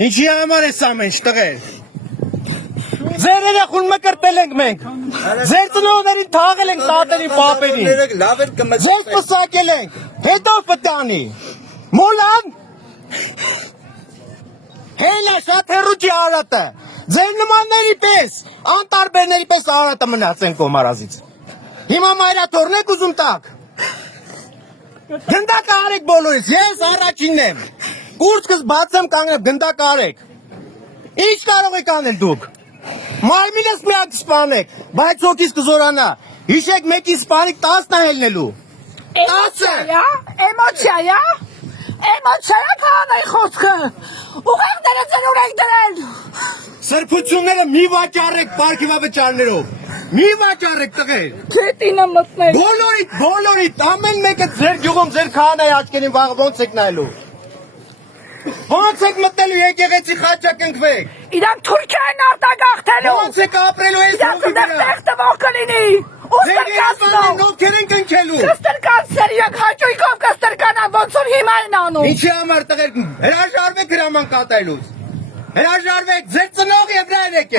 Ինչի համար է սա մենջ տղեր։ Ձեր երեխուն մկրտել ենք մենք։ Ձեր ծնողներին թաղել ենք տատերին, պապերին։ Ձեզ պսակել ենք։ Հետո պտանի։ Մոլան։ Հենա շատ հեռու չի Արարատը։ Ձեր նմանների պես, անտարբերների պես Արարատը մնացեն կոմարազից։ Հիմա մայրաթորն եք ուզում տակ։ Գնդակ արեք բոլորից, ես առաջինն եմ։ Կուրծքս բացեմ կանգնեմ, գնդակ արեք։ Ինչ կարող եք անել դուք։ Մարմինս միակ սպանեք, բայց հոգիս կզորանա։ Հիշեք մեկի սպանիկ 10 նահելնելու։ 10-ը։ Էմոցիա, էմոցիա քանայ խոսքը։ Ուղեղները ծնուր եք դրել։ Սրբությունները մի վաճառեք պարքիվավճարներով։ Մի վաճառեք տղեր։ Քետինը մտնել։ Բոլորիդ, ամեն մեկը ձեր գյուղում ձեր քահանայի աչքերին վաղ ոնց եք նայելու։ Ոնց եք մտնելու եկեղեցի խաչակ ընկվեք։ Իրանք Թուրքիա են արտագաղթելու։ Ոնց եք ապրելու այս Իրանք հողի վրա։ տեղ տվող կլինի։ Ովքեր են կնքելու։ Կստրկան սերիակ հաճույքով կստրկանան ոնց որ հիմա են անում։ Ինչի համար տղեր հրաժարվեք հրաման կատարելուց։ Հրաժարվեք, ձեր ծնող եվրայր եք։